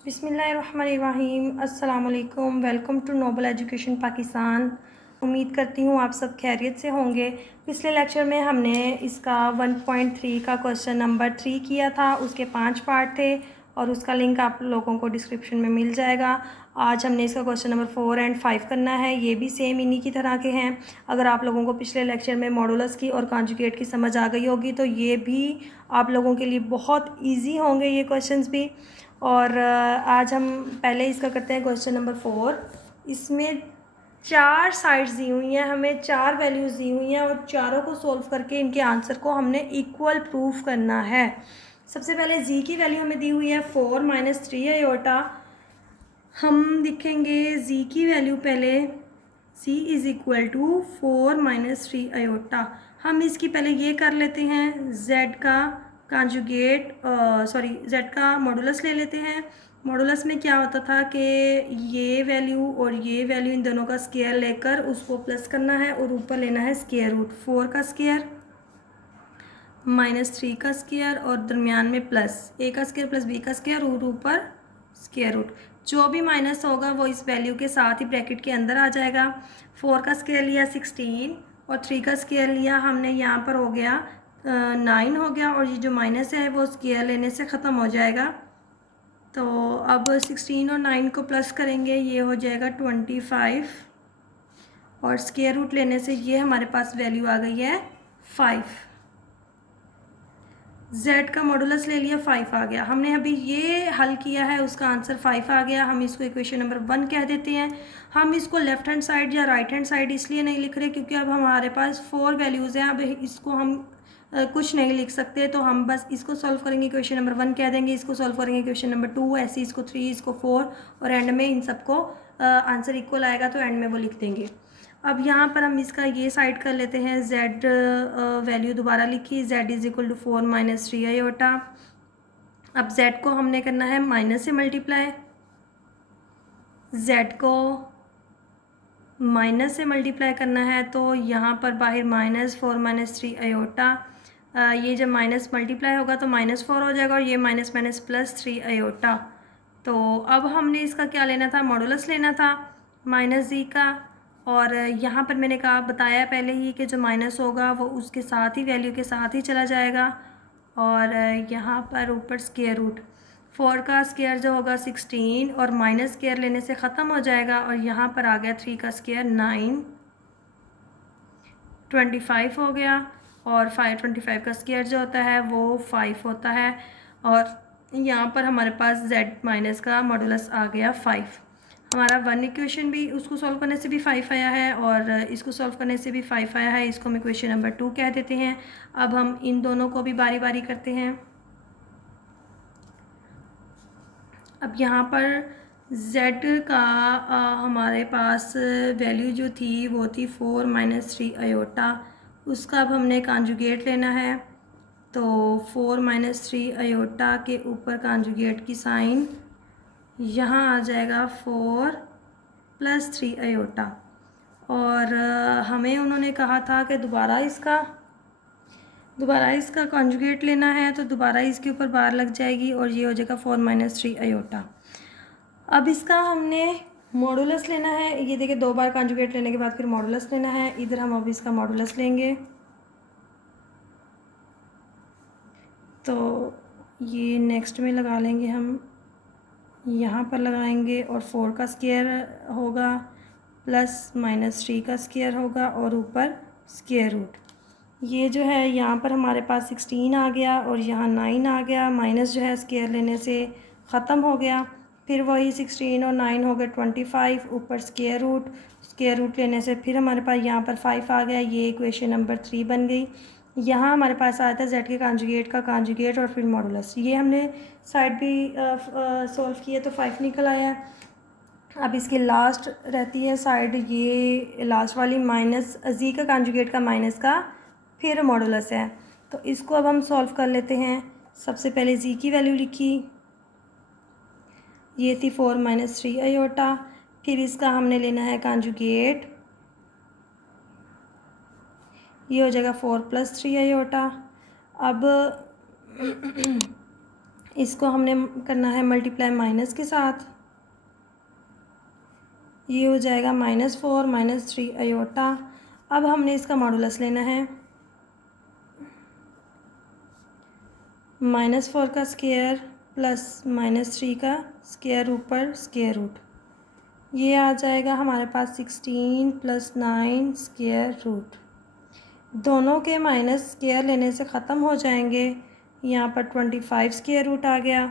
बिस्मिल्लाहिर्रहमानिर्रहीम। अस्सलाम वालेकुम। Welcome to noble education Pakistan. उम्मीद करती हूँ आप सब खैरियत से होंगे। पिछले लेक्चर में हमने इसका 1.3 का क्वेश्चन नंबर 3 किया था। उसके 5 पार्ट थे और उसका लिंक आप लोगों को डिस्क्रिप्शन में मिल जाएगा। आज हमने इसका क्वेश्चन नंबर 4 एंड 5 करना है। ये भी सेम इन्हीं की तरह के हैं। अगर आप लोगों को पिछले लेक्चर में मॉडुलस की और कॉन्जुगेट की समझ आ गई होगी तो ये भी आप लोगों के लिए बहुत ईजी होंगे ये क्वेश्चंस भी। और आज हम पहले इसका करते हैं क्वेश्चन नंबर 4। इसमें 4 साइड्स दी हुई हैं, हमें 4 वैल्यूज़ दी हुई हैं और चारों को सॉल्व करके इनके आंसर को हमने इक्वल प्रूफ करना है। सबसे पहले जी की वैल्यू हमें दी हुई है 4 - 3 आयोटा। हम लिखेंगे जी की वैल्यू पहले c is equal to 4 - 3 iota. हम इसकी पहले ये कर लेते हैं z का z का मॉडुलस ले लेते हैं। मॉडुलस में क्या होता था कि ये वैल्यू और ये वैल्यू इन दोनों का स्क्वायर लेकर उसको प्लस करना है और ऊपर लेना है स्क्वायर रूट। 4 का स्क्वायर -3 का स्क्वायर और दरमियान में प्लस a का स्क्वायर प्लस b का स्क्वायर और ऊपर स्क्वायर रूट। जो भी माइनस होगा वो इस वैल्यू के साथ ही ब्रैकेट के अंदर आ जाएगा। 4 का स्क्वायर लिया 16 और 3 का स्क्वायर लिया हमने, यहाँ पर हो गया 9 हो गया और ये जो माइनस है वो स्क्वायर लेने से ख़त्म हो जाएगा। तो अब 16 और 9 को प्लस करेंगे, ये हो जाएगा 25 और स्क्वायर रूट लेने से ये हमारे पास वैल्यू आ गई है 5। z का मॉडुलस ले लिया 5 आ गया। हमने अभी ये हल किया है, उसका आंसर 5 आ गया। हम इसको इक्वेशन नंबर 1 कह देते हैं। हम इसको लेफ़्ट हैंड साइड या राइट हैंड साइड इसलिए नहीं लिख रहे क्योंकि अब हमारे पास 4 वैल्यूज़ हैं। अब इसको हम कुछ नहीं लिख सकते, तो हम बस इसको सॉल्व करेंगे, इक्वेशन नंबर 1 कह देंगे। इसको सॉल्व करेंगे इक्वेशन नंबर 2, ऐसे इसको 3, इसको 4 और एंड में इन सबको आंसर इक्वल आएगा तो एंड में वो लिख देंगे। अब यहाँ पर हम इसका ये साइड कर लेते हैं। z वैल्यू दोबारा लिखी, z is equal to 4 - 3 iota. अब z को हमने करना है माइनस से मल्टीप्लाई, z को माइनस से मल्टीप्लाई करना है तो यहाँ पर बाहर -4 - 3 आयोटा। ये जब माइनस मल्टीप्लाई होगा तो -4 हो जाएगा और ये माइनस माइनस प्लस 3 आयोटा। तो अब हमने इसका क्या लेना था, मॉडुलस लेना था -z का। और यहाँ पर मैंने कहा बताया पहले ही कि जो माइनस होगा वो उसके साथ ही वैल्यू के साथ ही चला जाएगा। और यहाँ पर ऊपर स्क्वायर रूट, 4 का स्क्वायर जो होगा 16 और माइनस स्क्वायर लेने से ख़त्म हो जाएगा। और यहाँ पर आ गया 3 का स्क्वायर 9, 25 हो गया और 25 का स्क्वायर जो होता है वो 5 होता है। और यहाँ पर हमारे पास z माइनस का मॉडुलस आ गया 5। हमारा 1 इक्वेशन भी उसको सॉल्व करने से भी 5 आया है और इसको सॉल्व करने से भी 5 आया है। इसको हम इक्वेशन नंबर 2 कह देते हैं। अब हम इन दोनों को भी बारी बारी करते हैं। अब यहाँ पर z का हमारे पास वैल्यू जो थी वो थी 4 - 3 आयोटा। उसका अब हमने कॉन्जुगेट लेना है तो 4 - 3 आयोटा के ऊपर कॉन्जुगेट की साइन यहाँ आ जाएगा 4 + 3 आयोटा। और हमें उन्होंने कहा था कि दोबारा इसका कॉन्जुगेट लेना है तो दोबारा इसके ऊपर बार लग जाएगी और ये हो जाएगा 4 - 3 आयोटा। अब इसका हमने मॉडुलस लेना है। ये देखिए 2 बार कॉन्जुगेट लेने के बाद फिर मॉडुलस लेना है। इधर हम अब इसका मॉडुलस लेंगे तो ये नेक्स्ट में लगा लेंगे, हम यहाँ पर लगाएंगे और 4 का स्क्वायर होगा प्लस -3 का स्क्वायर होगा और ऊपर स्क्वायर रूट। ये जो है यहाँ पर हमारे पास 16 आ गया और यहाँ 9 आ गया। माइनस जो है स्क्वायर लेने से ख़त्म हो गया। फिर वही 16 और 9 हो गए 25, ऊपर स्क्वायर रूट लेने से फिर हमारे पास यहाँ पर 5 आ गया। ये इक्वेशन नंबर 3 बन गई। यहाँ हमारे पास आया था z के कॉन्जुगेट का कॉन्जुगेट और फिर मॉडुलस। ये हमने साइड भी सॉल्व किए तो 5 निकल आया। अब इसकी लास्ट रहती है साइड, ये लास्ट वाली माइनस z का कॉन्जुगेट का माइनस का फिर मॉडुलस है। तो इसको अब हम सॉल्व कर लेते हैं। सबसे पहले z की वैल्यू लिखी, ये थी 4 - 3 आयोटा। फिर इसका हमने लेना है कॉन्जुगेट, ये हो जाएगा 4 + 3 आयोटा। अब इसको हमने करना है मल्टीप्लाई माइनस के साथ, ये हो जाएगा -4 -3 आयोटा। अब हमने इसका मॉडुलस लेना है, -4 का स्क्वायर प्लस -3 का स्क्वायर ऊपर स्क्वायर रूट, ये आ जाएगा हमारे पास 16 + 9 स्क्वायर रूट। दोनों के माइनस स्क्वायर लेने से ख़त्म हो जाएंगे। यहाँ पर 25 स्क्वायर रूट आ गया,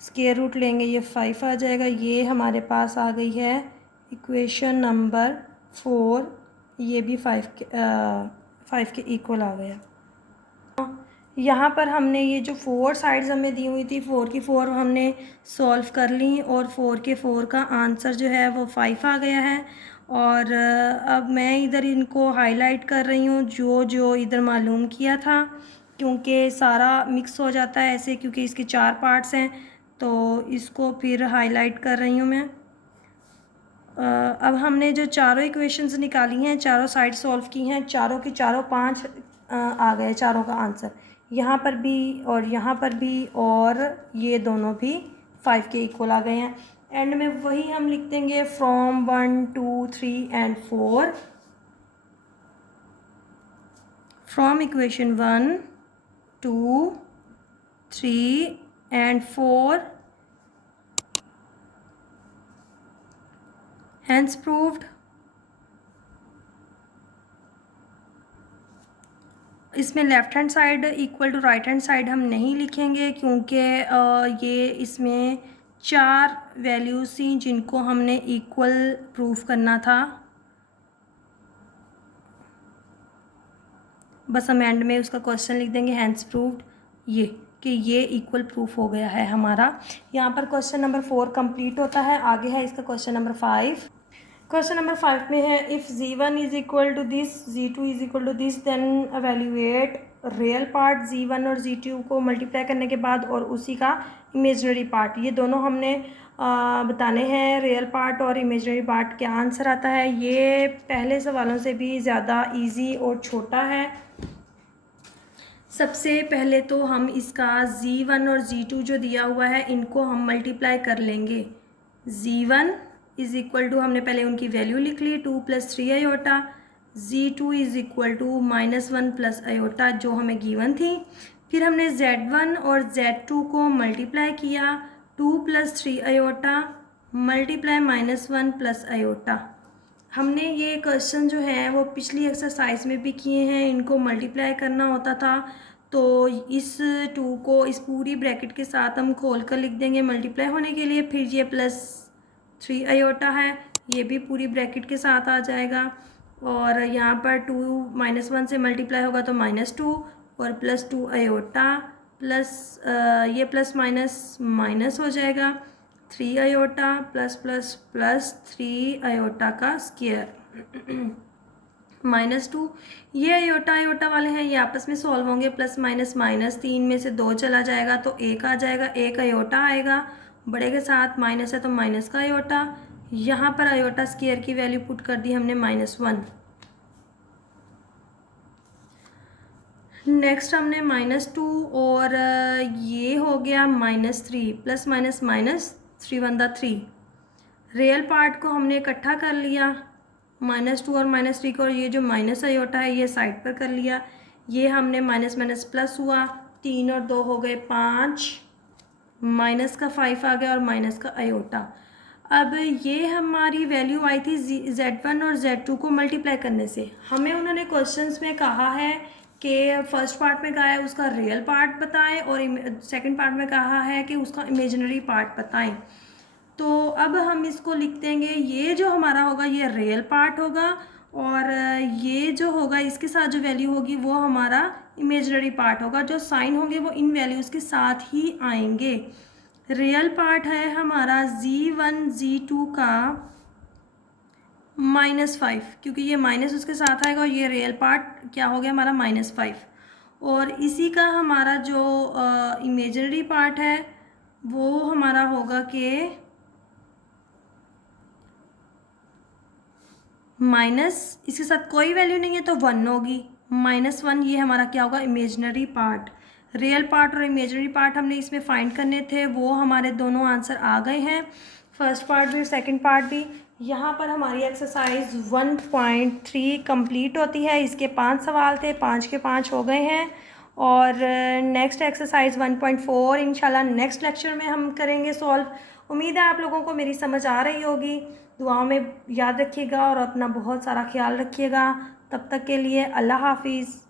स्क्वायर रूट लेंगे ये 5 आ जाएगा। ये हमारे पास आ गई है इक्वेशन नंबर 4, ये भी 5 के इक्वल आ गया। यहाँ पर हमने ये जो 4 साइड्स हमें दी हुई थी 4 की 4 हमने सॉल्व कर ली और 4 के 4 का आंसर जो है वो 5 आ गया है। और अब मैं इधर इनको हाईलाइट कर रही हूँ जो जो इधर मालूम किया था, क्योंकि सारा मिक्स हो जाता है ऐसे, क्योंकि इसके 4 पार्ट्स हैं तो इसको फिर हाईलाइट कर रही हूँ मैं। अब हमने जो चारों इक्वेशंस निकाली हैं, चारों साइड सॉल्व की हैं, चारों की चारों 5 आ गए चारों का आंसर, यहाँ पर भी और यहाँ पर भी, और ये दोनों भी 5 के इक्वल आ गए हैं। एंड में वही हम लिख देंगे from 1 2 3 and 4, from equation 1 2 3 and 4 hence proved। इसमें left hand side equal to right hand side हम नहीं लिखेंगे, क्योंकि ये इसमें 4 वैल्यूज़ थी जिनको हमने इक्वल प्रूफ करना था। बस हम एंड में उसका क्वेश्चन लिख देंगे हैंस प्रूव्ड, ये कि ये इक्वल प्रूफ हो गया है हमारा। यहाँ पर क्वेश्चन नंबर 4 कंप्लीट होता है। आगे है इसका क्वेश्चन नंबर 5। क्वेश्चन नंबर 5 में है if z1 is equal to this, z2 is equal to this, then evaluate real part z1 और z2 को मल्टीप्लाई करने के बाद और उसी का इमेजनरी पार्ट। ये दोनों हमने बताने हैं, रियल पार्ट और इमेजनरी पार्ट। क्या आंसर आता है? ये पहले सवालों से भी ज़्यादा इजी और छोटा है। सबसे पहले तो हम इसका z1 और z2 जो दिया हुआ है इनको हम मल्टीप्लाई कर लेंगे। z1 इज़ इक्वल टू, हमने पहले उनकी वैल्यू लिख ली 2 + 3 iota, z2 is equal to -1 + iota जो हमें गिवन थी। फिर हमने z1 और z2 को मल्टीप्लाई किया 2 + 3 आयोटा मल्टीप्लाई -1 + आयोटा। हमने ये क्वेश्चन जो है वो पिछली एक्सरसाइज में भी किए हैं, इनको मल्टीप्लाई करना होता था तो इस 2 को इस पूरी ब्रैकेट के साथ हम खोल कर लिख देंगे मल्टीप्लाई होने के लिए। फिर ये +3 आयोटा है, ये भी पूरी ब्रैकेट के साथ आ जाएगा। और यहाँ पर 2 -1 से मल्टीप्लाई होगा तो -2 और +2 आयोटा प्लस ये प्लस माइनस माइनस हो जाएगा 3 आयोटा प्लस 3 आयोटा का स्क्वायर -2। ये आयोटा आयोटा वाले हैं, ये आपस में सॉल्व होंगे, प्लस माइनस माइनस 3 में से 2 चला जाएगा तो 1 आ जाएगा, 1 आयोटा आएगा बड़े के साथ, माइनस है तो माइनस का आयोटा। यहाँ पर आयोटा स्क्वायर की वैल्यू पुट कर दी हमने -1। नेक्स्ट हमने -2 और ये हो गया -3, plus minus minus 3 × 3। Real part को हमने इकट्ठा कर लिया -2 और -3 को, और ये जो माइनस आयोटा है ये साइड पर कर लिया। ये हमने माइनस माइनस प्लस हुआ, 3 और 2 हो गए 5, माइनस का 5 आ गया और माइनस का आयोटा। अब ये हमारी वैल्यू आई थी z1 और z2 को मल्टीप्लाई करने से। हमें उन्होंने क्वेश्चंस में कहा है कि फर्स्ट पार्ट में कहा है उसका रियल पार्ट बताएं और सेकंड पार्ट में कहा है कि उसका इमेजिनरी पार्ट बताएं। तो अब हम इसको लिख देंगे, ये जो हमारा होगा ये रियल पार्ट होगा और ये जो होगा इसके साथ जो वैल्यू होगी वो हमारा इमेजिनरी पार्ट होगा। जो साइन होंगे वो इन वैल्यूज़ के साथ ही आएंगे। रियल पार्ट है हमारा z1 z2 का -5, क्योंकि ये माइनस उसके साथ आएगा और ये रियल पार्ट क्या हो गया हमारा -5। और इसी का हमारा जो इमेजिनरी पार्ट है वो हमारा होगा कि माइनस, इसके साथ कोई वैल्यू नहीं है तो 1 होगी, -1 ये हमारा क्या होगा इमेजिनरी पार्ट। रियल पार्ट और इमेजिनरी पार्ट हमने इसमें फाइंड करने थे, वो हमारे दोनों आंसर आ गए हैं, फर्स्ट पार्ट भी और सेकंड पार्ट भी। यहाँ पर हमारी एक्सरसाइज 1.3 कंप्लीट होती है। इसके 5 सवाल थे, 5 के 5 हो गए हैं। और नेक्स्ट एक्सरसाइज 1.4 इंशाल्लाह नेक्स्ट लेक्चर में हम करेंगे सॉल्व। उम्मीद है आप लोगों को मेरी समझ आ रही होगी। दुआओं में याद रखिएगा और अपना बहुत सारा ख्याल रखिएगा। तब तक के लिए अल्लाह हाफिज़।